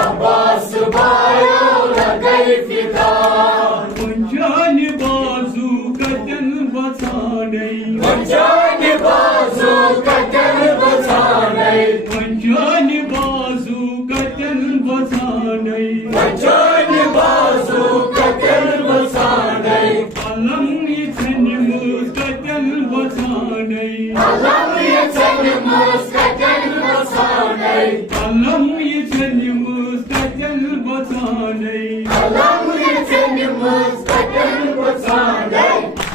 अब्बास भाइयों लगई फिदा पंजानी बाजू कदन बसाने पंजानी बाजू कदन बसाने पंजानी बाजू कदन बसाने पंजानी बाजू कदन बसाने अलम इतने मुस्कदन बसाने अलम इतने मुस्कदन बसाने अलम इतने मुस्कदन बसाने अलम इतने मुस्कदन बसाने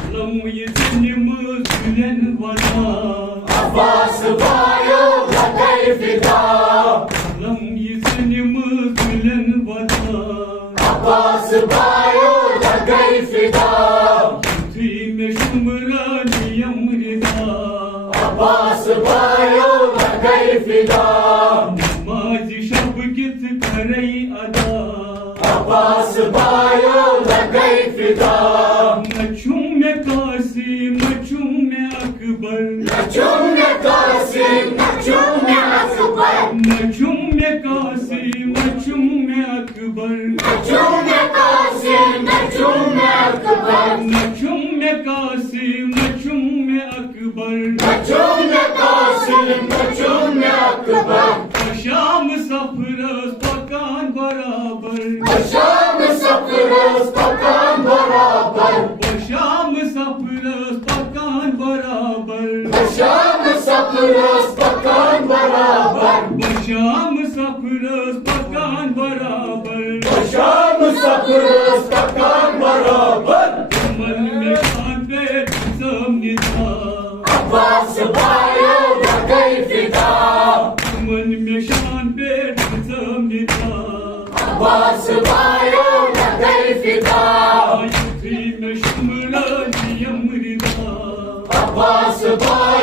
अलम इतने मुस्कदन बसा अब्बास भाइयों लगई फिदा अलम इतने मुस्कदन बसा अब्बास भाइयों लगई फिदा थी में शुमरानी अमृता अब्बास भाइयों लगई फिदा नमाज शब कित करई अदा अब्बास भाइयों लगई फिदा मचूम में कासिम मचूम में अकबर नचूम में कासिम नचूम में अकबर मचूम में कासिम मचूम में अकबर नचूम में कासिम नचूम में अकबर मचूम में कासिम मचूम में अकबर नचूम में कासिम नचूम में अकबर शाम सफरस पकान बराबर शाम सफरस पकान बराबर शाम सफरस पकान बराबर शाम सफरस पकान बराबर शाम सफरस पकान बराबर शाम सफरस पकान बराबर मन में शान पे सामने था अब्बास भाइयों लगई फिदा मन में शान पे सामने था अब्बास भाइयों लगई फिदा थी में शुमरानी अमृता अब्बास भाइयों